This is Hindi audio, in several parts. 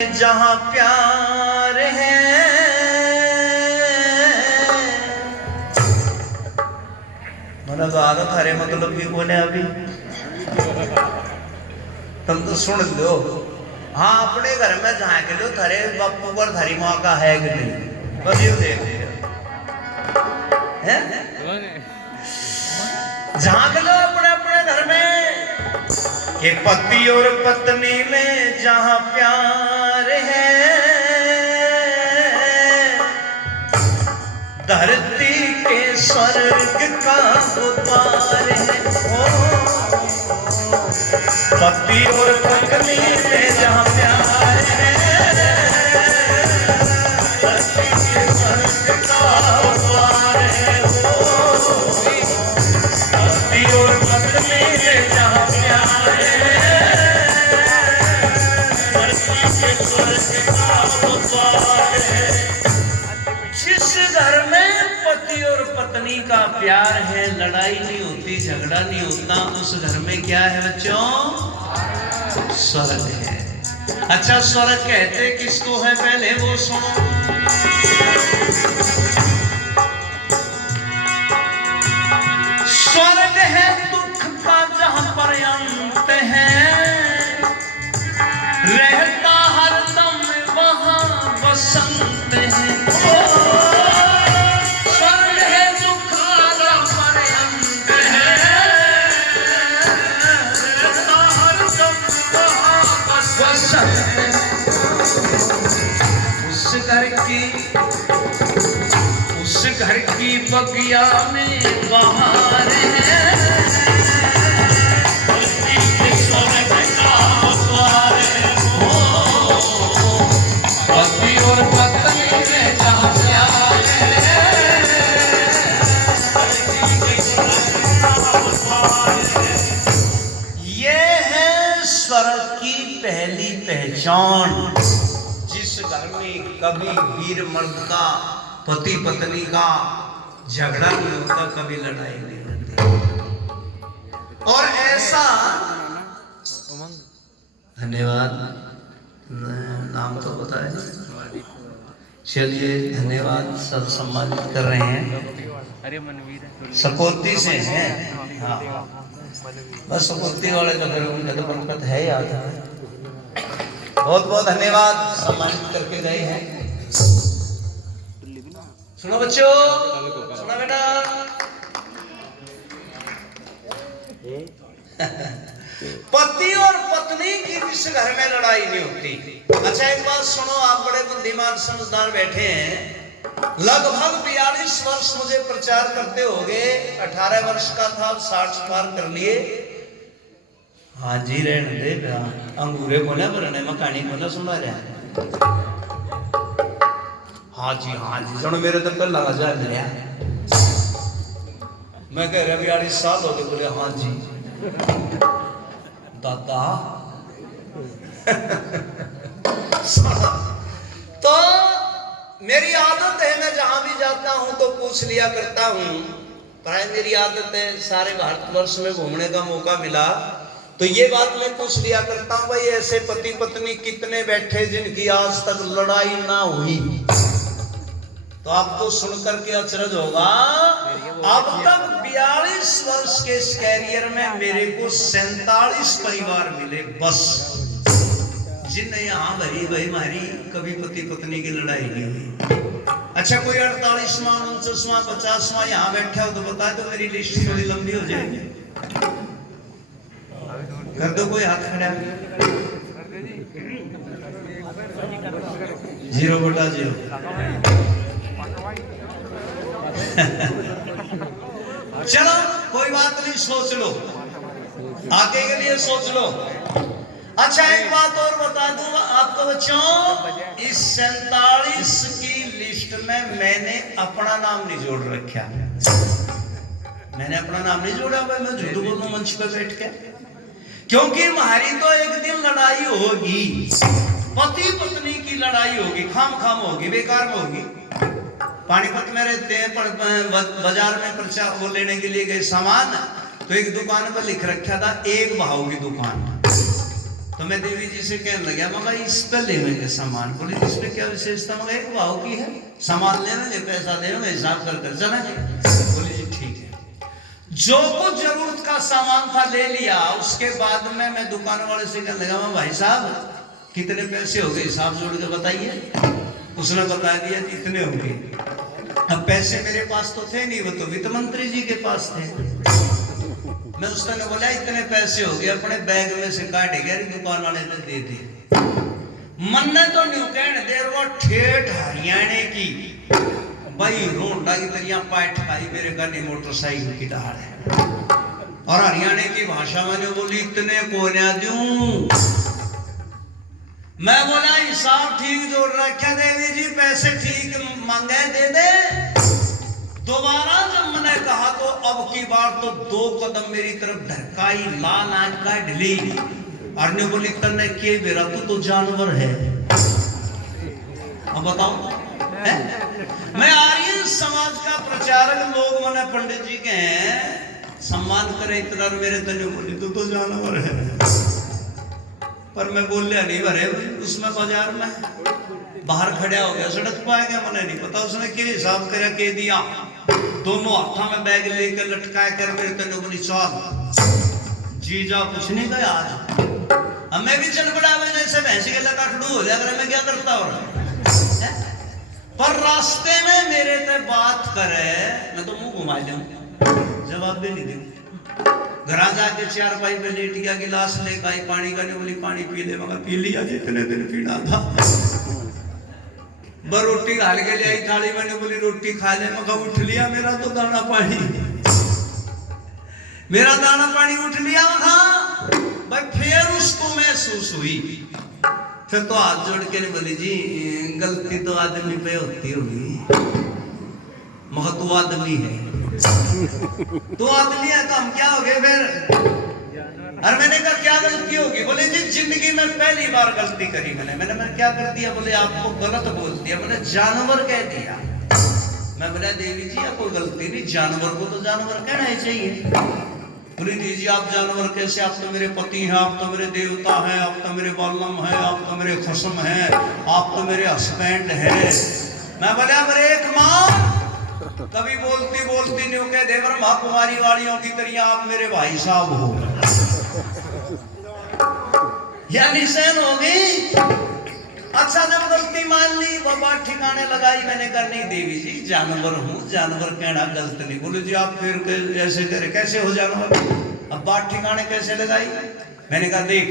जहाँ प्यार है मैंने तो आदत हरे मतलब भी बोले अभी तुम तो सुन लो। हाँ अपने घर में जहाँ के लो थारे बापू पर थारी माँ का है कि नहीं बस यूं देख जहाँ के लो अपने अपने घर में कि पति और पत्नी में जहाँ प्यार है धरती के स्वर्ग का उतार है। पति और पत्नी में जहाँ प्यार है धरती के स्वर्ग का उतार है। पति और पत्नी में जहाँ प्यार है धरती के स्वर्ग का उतार है। जिस घर में पति और पत्नी का प्यार है लड़ाई नहीं होती झगड़ा नहीं होता उस घर में क्या है बच्चों स्वर्ग है। अच्छा स्वर्ग कहते किसको है पहले वो सुनो। स्वर्ग है दुख का जहां पर अंत है रहता हरदम वहां बसंत है। स्वर्ग है दुख का जहां पर अंत है रहता हरदम वहां बसंत है। उस घर की बगिया में बहार है पति और पत्नी में जहाँ प्यार है ये है स्वर्ग की पहली पहचान। जिस घर में कभी वीर मर्द का पति पत्नी का झगड़ा नहीं होता कभी लड़ाई नहीं होती और ऐसा धन्यवाद नाम तो बताए चलिए धन्यवाद सब सम्मानित कर रहे हैं सकोती से हैं। हाँ बस सकोती वाले तो फिर उनका तो बनपत है याद बहुत बहुत धन्यवाद सम्मानित करके गए हैं। सुनो बच्चों सुनो बेटा पति और पत्नी की जिस घर में लड़ाई नहीं होती। अच्छा एक बात सुनो आप बड़े बुद्धिमान समझदार बैठे हैं लगभग 42 वर्ष मुझे प्रचार करते होंगे 18 वर्ष का था 60 पार कर लिए। हाँ जी रहने दे अंगूरे को ना भरने में कहानी को ना सुना रहे हाँ जी सुनो मेरे तो कल लगा जा मेरे मैं कह रहा 42 साल हो गए बोले हाँ जी दादा तो मेरी आदत है मैं जहां भी जाता हूं तो पूछ लिया करता हूं प्राय मेरी आदत है सारे भारतवर्ष में घूमने का मौका मिला तो ये बात मैं पूछ लिया करता हूं भाई ऐसे पति पत्नी कितने बैठे जिनकी आज तक लड़ाई ना हुई। तो आपको सुनकर के अचरज होगा अब तक 42 वर्ष के इस कैरियर में मेरे को 47 परिवार मिले बस जिनने यहाँ भरी भाई मारी कभी पति पत्नी की लड़ाई नहीं हुई। अच्छा कोई 48वां 49वां 50वां यहाँ बैठा हो तो बता दो मेरी लिस्ट थोड़ी लंबी हो जाएगी कर दो कोई हाथ खड़ा 0/0 चलो कोई बात नहीं सोच लो आगे के लिए सोच लो। अच्छा एक बात और बता दूं आपको बच्चों इस 47 की लिस्ट में मैंने अपना नाम नहीं जोड़ रखा। मैंने अपना नाम नहीं जोड़ा भाई मैं झूठ बोलूं मंच पे बैठ के क्योंकि हमारी तो एक दिन लड़ाई होगी पति पत्नी की लड़ाई होगी खाम होगी बेकार में होगी। पानीपत में रहते हैं बाजार में प्रचार वो लेने के लिए गए सामान तो एक दुकान पर लिख रखा था एक भाव की दुकान तो मैं देवी जी से कहने लगा, मगर इस पे लेंगे सामान। बोली इसमें क्या विशेषता? मगर एक भाव की है, सामान लेंगे, पैसा देंगे, हिसाब कर चलेंगे। बोली जी ठीक है। जो कुछ जरूरत का सामान था ले लिया। उसके बाद में मैं दुकान वाले से कहने लगा, मैं भाई साहब कितने पैसे हो गए, हिसाब जोड़ के बताइए। उसने बता दिया इतने हो गए। अब पैसे मेरे पास तो थे नहीं, वो तो वित्त मंत्री जी के पास थे। मैं उसने बोला इतने पैसे हो गए, अपने बैग में से काट गया, दुकान वाले ने दे दिए। मन ने तो न्यू कहने देर वो ठेठ हरियाणा की भाई रोंडा की तरिया पाठ खाई मेरे घर ने मोटरसाइकिल की डाल है। और हरियाणा की भाषा में बोली इतने को ना दूं। मैं बोला हिसाब ठीक जोड़ रखा देवी जी, पैसे ठीक मांगे दे दे। दोबारा जब मैंने कहा तो अब की बार तो 2 कदम मेरी तरफ धरकाई, लाल आंख का ढली। और ने बोली तन्ने के बेरा तू तो जानवर है। अब बताओ है? मैं आर्य समाज का प्रचारक, लोग मैंने पंडित जी के हैं, सम्मान करे इतना। मेरे तने बोली तू तो जानवर है। पर मैं बोलिया नहीं भरे उसमें बाजार में बाहर खड़ा हो गया, सड़क पाया गया, मैंने नहीं पता उसने के हिसाब कर के दिया। दोनों हाथों में बैग लेकर लटकाए कर मेरे तने बोली चल जी जा कुछ नहीं गया आज। अब मैं भी चल पड़ा, जैसे भैंसी के लगा खड़ू हो जाकर मैं क्या करता हो रहा। पर रास्ते में मेरे से बात करे, मैं तो मुंह घुमा दूं, जवाब भी नहीं दूं। घर जाके 4 पाई पे लेट गया, गिलास लेकर आई पानी का, नहीं बोली पानी पी ले, मगर पी लिया जितने दिन पीना था। बर रोटी खा के ले आई थाली में, बोली रोटी खा ले, मगर उठ लिया मेरा तो दाना पानी, मेरा दाना पानी उठ लिया भाई। फिर उसको महसूस हुई, फिर तो हाथ जोड़ के नहीं बोली जी गलती तो आदमी पे होती होगी, मगर तू आदमी है, तो आदमी है तो हम क्या हो गए फिर? और मैंने कहा क्या गलती होगी? बोले जी जिंदगी में पहली बार गलती करी मैंने क्या कर दिया? बोले आपको गलत बोल दिया, मैंने जानवर कह दिया। मैं बोला देवी जी आपको गलती नहीं, जानवर को तो जानवर कहना ही चाहिए। बोले दीजिए आप जानवर कैसे? आप तो मेरे पति हैं, आप तो मेरे देवता हैं, आप तो मेरे बालम हैं, आप तो मेरे खसम हैं, आप तो मेरे हस्बैंड हैं। मैं बोला ब्रेक मार, कभी बोलती बोलती नहीं कह दे ब्रह्मा कुमारी वालियों की तरह आप मेरे भाई साहब हो, यानी सहन होगी। अच्छा जब गलती मान ली, वो बात ठिकाने लगाई, मैंने कहा नहीं देवी जी जानवर हूँ, जानवर कहना गलत नहीं। बोले जी आप फिर ऐसे करे कैसे हो जानवर? अब बात ठिकाने कैसे लगाई? मैंने कहा देख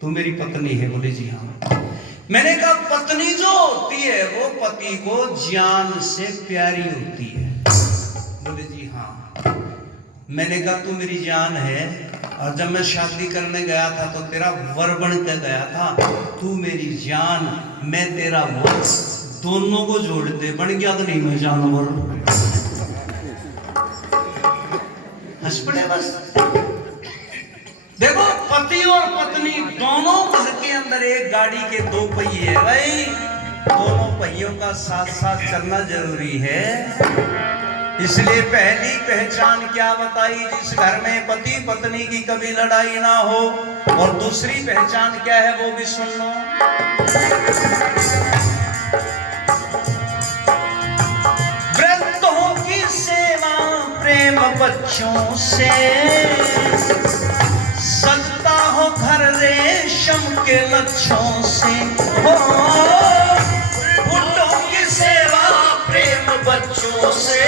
तू मेरी पत्नी है। बोले जी हाँ। मैंने कहा पत्नी जो होती है वो पति को जान से प्यारी होती है। बोले जी हाँ। मैंने कहा तू मेरी जान है, और जब मैं शादी करने गया था तो तेरा वर बन के गया था, तू मेरी जान मैं तेरा वर, दोनों को जोड़ दे, बन गया तो नहीं मैं जानवर। हंस पड़े बस। देखो पति और पत्नी दोनों घर के अंदर एक गाड़ी के 2 पहिए है भाई, दोनों पहियों का साथ साथ चलना जरूरी है। इसलिए पहली पहचान क्या बताई? जिस घर में पति पत्नी की कभी लड़ाई ना हो। और दूसरी पहचान क्या है वो भी सुन लो। वृद्धों की सेवा प्रेम बच्चों से, सजता हो घर रेशम के लच्छों से। बुढ़ों की सेवा प्रेम बच्चों से,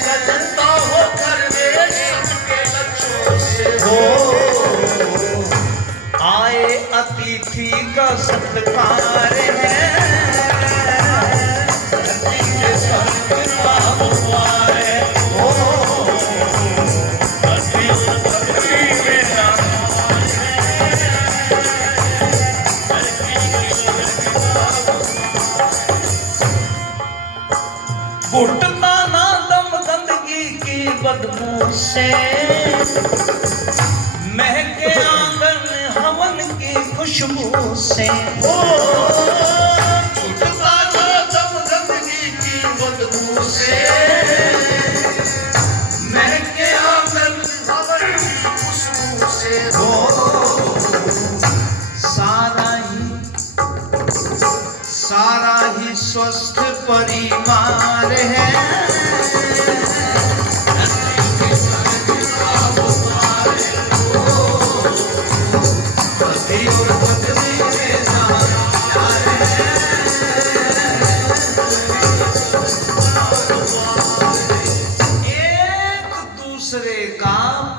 सजता हो घर रेशम के लच्छों से। आए अतिथि का सत्कार है, घुटता ना दम गंदगी की बदबू से, महके आंगन हवन की खुशबू से। घुटता ना दम गंदगी की बदबू से, महके आंगन हवन की खुशबू से।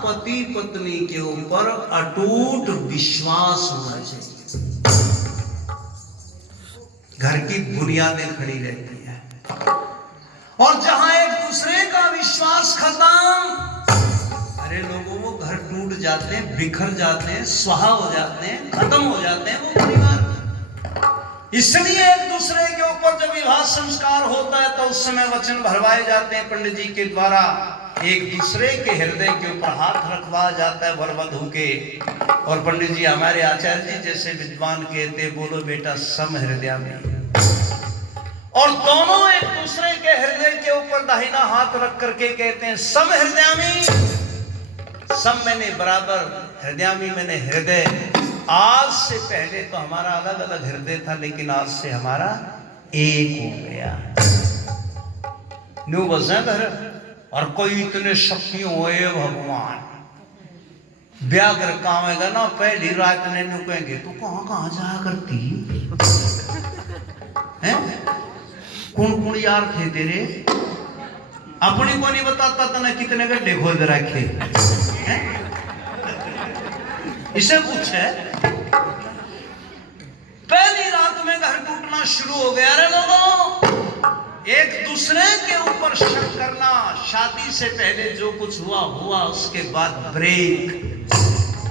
पति पत्नी के ऊपर अटूट विश्वास होना चाहिए। घर की बुनियादें खड़ी रहती है, और जहां एक दूसरे का विश्वास खत्म, अरे लोगों को घर टूट जाते हैं, बिखर जाते हैं, स्वाहा हो जाते हैं, खत्म हो जाते हैं वो परिवार। इसलिए एक दूसरे के ऊपर जब विवाह संस्कार होता है तो उस समय वचन भरवाए जाते हैं पंडित जी के द्वारा, एक दूसरे के हृदय के ऊपर हाथ रखवा जाता है वर वधू के। और पंडित जी हमारे आचार्य जी जैसे विद्वान कहते, बोलो बेटा सम हृदय में, और दोनों एक दूसरे के हृदय के ऊपर दाहिना हाथ रख करके कहते हैं सम हृदय में। सम मैंने बराबर, हृदय में मैंने हृदय। आज से पहले तो हमारा अलग अलग हृदय था, लेकिन आज से हमारा एक हो गया। न्यू बजा और कोई इतने शक्ति होए भगवान, व्याघ्र कामेगा ना पहली रात ने न्यू कहेंगे तो कहां कहां जा करती है, कौन कौन यार थे तेरे, अपनी को नहीं बताता तने कितने गड्ढे खोद रखे हैं? इसे पूछे। पहली रात में घर टूटना शुरू हो गया। रे लोगों, एक दूसरे के ऊपर शक करना, शादी से पहले जो कुछ हुआ हुआ, उसके बाद ब्रेक,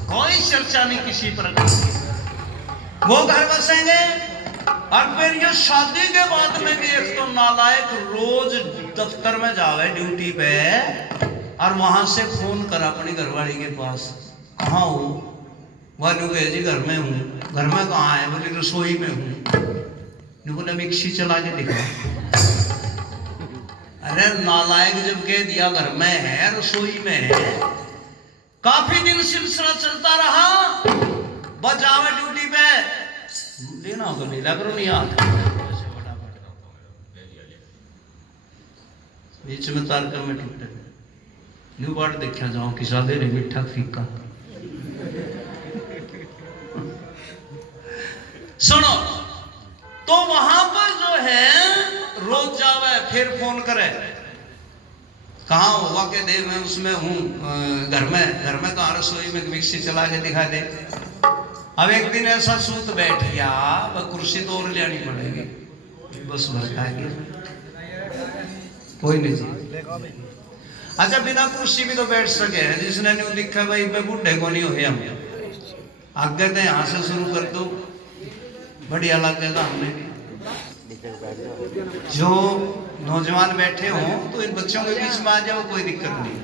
कोई चर्चा नहीं किसी प्रकार की। वो घर बसेंगे, और फिर ये शादी के बाद में भी एक तो नालायक रोज दफ्तर में जावे ड्यूटी पे, और वहां से फोन करा अपनी घरवाली के पास, कहाँ हो? वालू गए जी घर में हूँ। घर में कहाँ है? बोली रसोई में हूँ। बोला मिक्सी चला के दिखा। अरे नालायक जब कह दिया घर में है, रसोई में है। काफी दिन सिलसिला चलता रहा, बजावे ड्यूटी पे लेना तो ले ला करो नहीं यार, बीच में तार कर में टूटे न्यू बार देखा जाऊं कि सादे रे मीठा फीका। सुनो, तो वहां पर जो है रोज जावे, फिर फोन करे, कहाँ होगा के दे, मैं उसमें हूँ घर में कहाँ, रसोई में मिक्सी चला के दिखा दे। अब एक दिन ऐसा सूत बैठ गया, वह कुर्सी तो और लेनी पड़ेगी, बस भरता गया कोई नहीं जी। अच्छा बिना कुर्सी भी तो बैठ सके है, जिसने नहीं लिखा भाई मैं बूढ़े को नहीं हो गया, आगे तो यहाँ से शुरू कर दो, बढ़िया लगेगा हमें भी। जो नौजवान बैठे हों तो इन बच्चों के बीच में आ जाओ, कोई दिक्कत नहीं।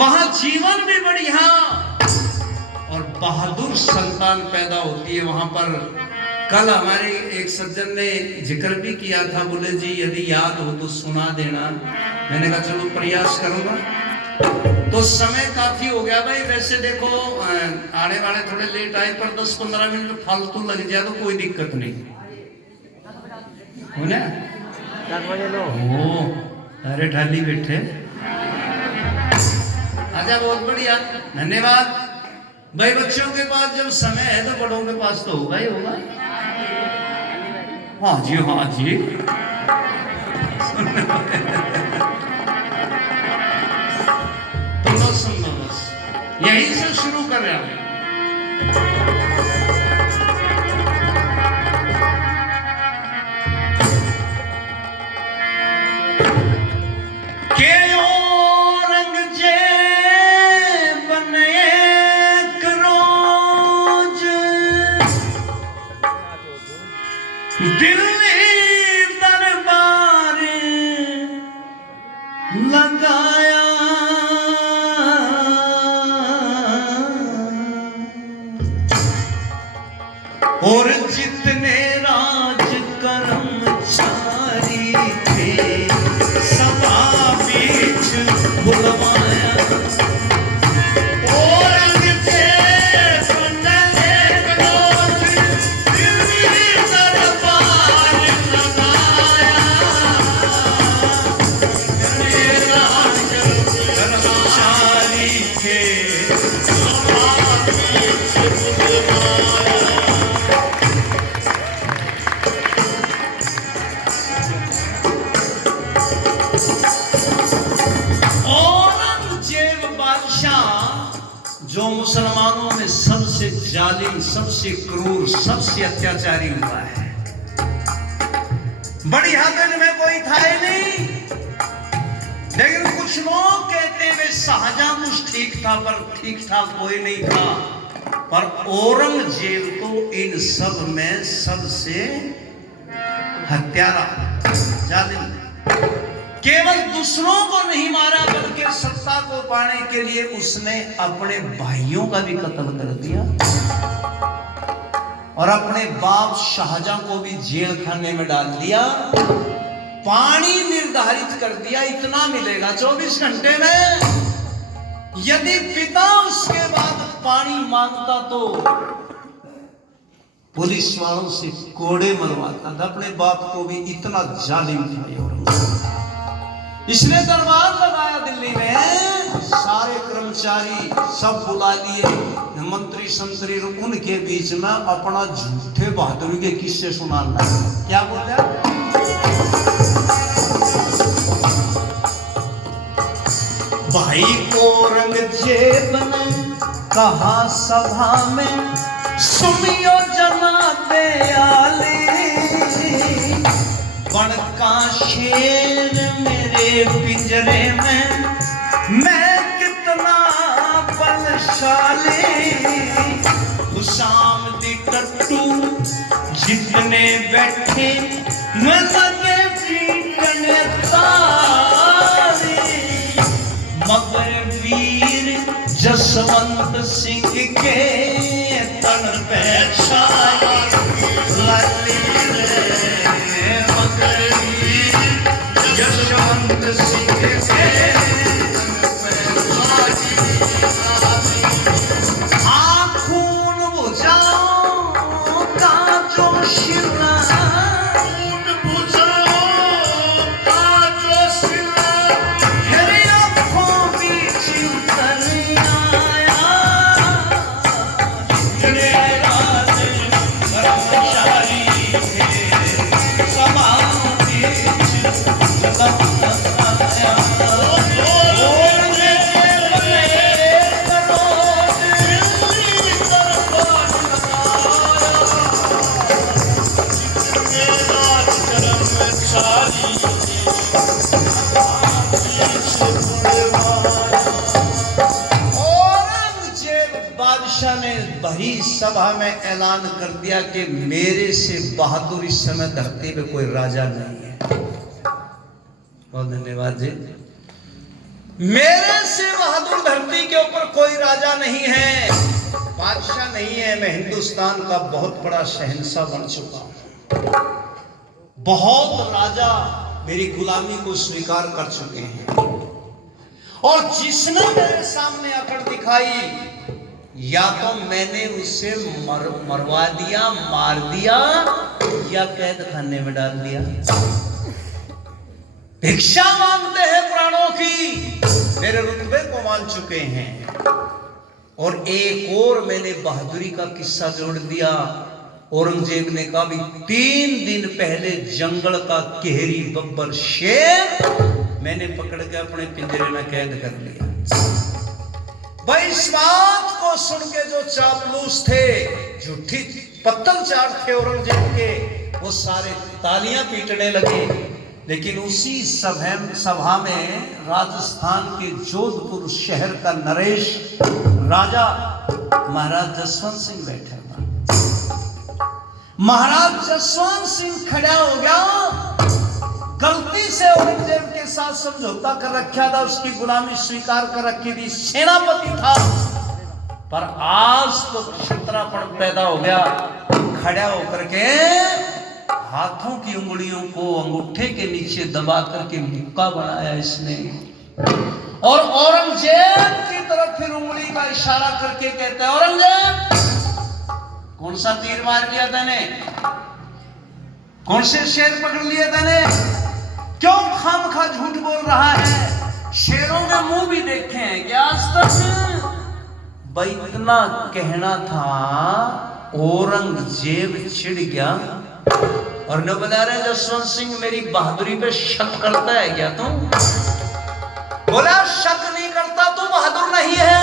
वहां जीवन भी बढ़िया और बहादुर संतान पैदा होती है। वहां पर कल हमारे एक सज्जन ने जिक्र भी किया था, बोले जी यदि याद हो तो सुना देना। मैंने कहा चलो प्रयास करूंगा। तो समय काफी हो गया भाई, वैसे देखो आने वाले थोड़े लेट आए, पर 10-15 मिनट फालतू लग जाए तो कोई दिक्कत नहीं हो ना। अरे ढाली बैठे, अच्छा बहुत बढ़िया, धन्यवाद भाई। बच्चों के पास जब समय है तो बड़ों के पास तो होगा ही होगा। हाँ जी हाँ जी। तो बस सुनो, बस यहीं से शुरू कर रहे हैं। और जितने राज कर्मचारी थे सभा बीच बुलवाया, और जालिम, सबसे क्रूर, सबसे अत्याचारी हुआ है। बढ़िया तो इनमें कोई था ही नहीं, लेकिन कुछ लोग कहते हैं वे शाहजहां कुछ ठीक था, पर ठीक ठाक कोई नहीं था। पर औरंगजेब तो इन सब में सबसे हत्यारा, जालिम। केवल दूसरों को नहीं मारा, बल्कि सत्ता को पाने के लिए उसने अपने भाइयों का भी कत्ल कर दिया और अपने बाप शाहजहां को भी जेल खाने में डाल दिया। पानी निर्धारित कर दिया, इतना मिलेगा 24 घंटे में। यदि पिता उसके बाद पानी मांगता तो पुलिस वालों से कोड़े मरवाता था। अपने बाप को भी इतना जालिम था औरंगजेब। इसने दरबार लगाया दिल्ली में, सारे कर्मचारी सब बुला लिए, मंत्री संतरी, उनके बीच में अपना झूठे बहादुरी के किस्से सुनाना। क्या बोल रहा? भाई औरंगजेब ने कहा सभा में, सुनियो जनाबे आले, बन का शेर मेरे पिंजरे में, मैं कितना बलशाली। हुशाम दी टट्टू जितने बैठे, मैं लगे पीटने ताली। मगर वीर जसवंत सिंह के तन पे छाई लाली रे, मगर वीर जसवंत सिंह के खून बुझाओ का जो शिला, खून बुझाओ का जो शिला, मेरी आँखों बीच उतर आया। मेरा दिल कर्मचारी थे, सभा बीच उतर आया। ने भरी सभा में ऐलान कर दिया कि मेरे से बहादुर इस समय धरती पे कोई राजा नहीं है। बहुत धन्यवाद जी। मेरे से बहादुर धरती के ऊपर कोई राजा नहीं है, बादशाह नहीं है। मैं हिंदुस्तान का बहुत बड़ा शहंशाह बन चुका हूं। बहुत राजा मेरी गुलामी को स्वीकार कर चुके हैं, और जिसने मेरे सामने अकड़ दिखाई, या तो मैंने उसे मरवा दिया, मार दिया, या कैद खाने में डाल दिया। भिक्षा मांगते हैं प्राणों की, मेरे रुतबे को मान चुके हैं। और एक और मैंने बहादुरी का किस्सा जोड़ दिया। औरंगजेब ने कहा भी 3 दिन पहले जंगल का केहरी बब्बर शेर मैंने पकड़ के अपने पिंजरे में कैद कर लिया। भाई इस बात को सुन के जो चापलूस थे, झूठी पत्तल चाट थे औरंगजेब के, वो सारे तालियां पीटने लगे। लेकिन उसी सभा में राजस्थान के जोधपुर शहर का नरेश राजा महाराज जसवंत सिंह बैठे हुआ। महाराज जसवंत सिंह खड़ा हो गया। गलती से औरंगजेब के साथ समझौता कर रखा था, उसकी गुलामी स्वीकार कर रखी थी, सेनापति था। पर आज तो क्षत्रापण पैदा हो गया। खड़ा होकर के हाथों की उंगलियों को अंगूठे के नीचे दबा करके मुक्का बनाया इसने, और औरंगजेब की तरफ फिर उंगली का इशारा करके कहता है, औरंगजेब कौन सा तीर मार दिया तूने? कौन से शेर पकड़ लिए तूने? क्यों खामखा झूठ बोल रहा है? शेरों के मुंह भी देखे हैं क्या आज तक? भाई इतना कहना था, औरंगजेब चिढ़ गया और न बता रहे जसवंत सिंह मेरी बहादुरी पे शक करता है क्या तुम? बोला शक नहीं करता, तू बहादुर नहीं है।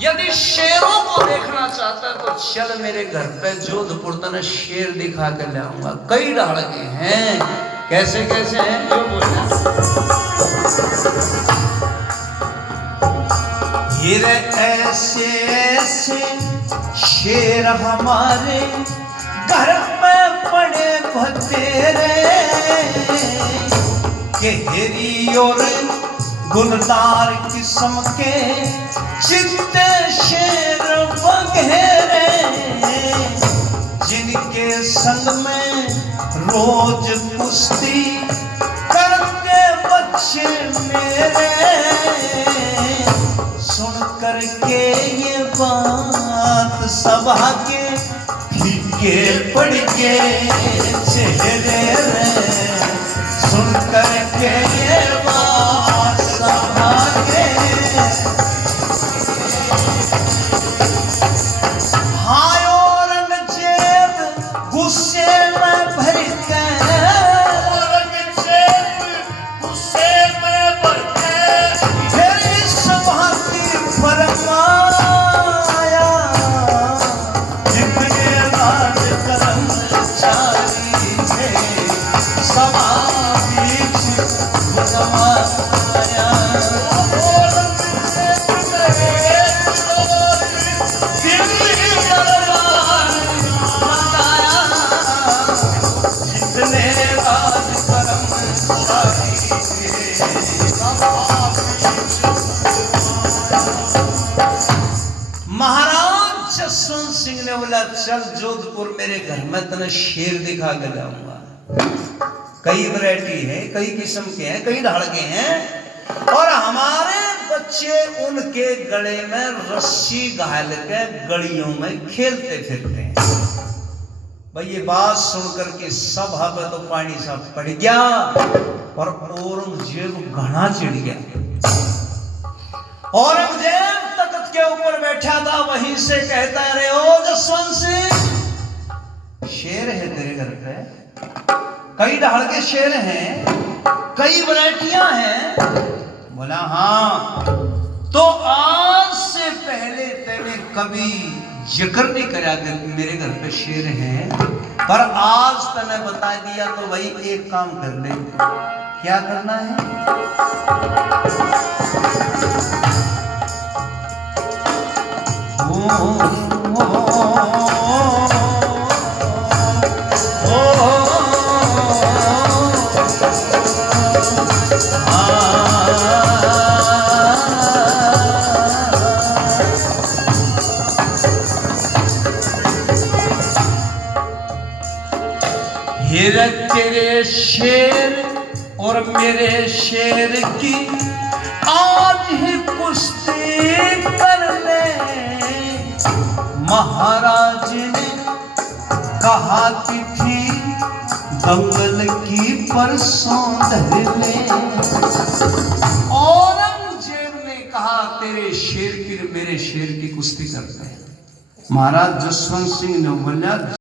यदि शेरों को देखना चाहता है तो चल मेरे घर पे जोधपुर तने शेर दिखा के लाऊंगा। कई ढाड़के हैं। कैसे कैसे हैं जो बोलना। हीरे ऐसे ऐसे शेर हमारे घर में पड़े बतेरे के हेरी और गुलदार किस्म के चित्ते शेर वगैरे जिनके संग में रोज कुश्ती करते बच्चे मेरे सुन करके ये बात सभा के फीके पड़ के चेहरे सुन करके ये बात सभा के हाय औरंगजेब गुस्से में भर के महाराज जसवंत सिंह ने बोला चल जोधपुर मेरे घर में तने शेर दिखा के जाऊंगा। कई वैरायटी है, कई किस्म के हैं, कई ढाल के हैं और हमारे बच्चे उनके गले में रस्सी घाल के गलियों में खेलते फिरते हैं। भाई ये बात सुनकर के सब पे तो पानी सा पड़ गया और औरंगजेब घना चिढ़ गया। औरंगजेब तख्त के ऊपर बैठा था, वहीं से कहता है अरे ओ जसवंत सिंह शेर है तेरे घर पे, कई ढाल के शेर हैं, कई वैरायटियां हैं। बोला हाँ। तो आज से पहले तेने कभी जिक्र नहीं करा कि मेरे घर पे शेर हैं, पर आज तने बता दिया तो भाई एक काम कर ले। क्या करना है? हीरे तेरे शेर और मेरे शेर की आज ही कुश्ती कर ले। महाराज ने कहा थी दंगल की परसों धर ले। औरंगजेब ने कहा तेरे शेर की मेरे शेर की कुश्ती करते हैं। महाराज जसवंत सिंह ने बोला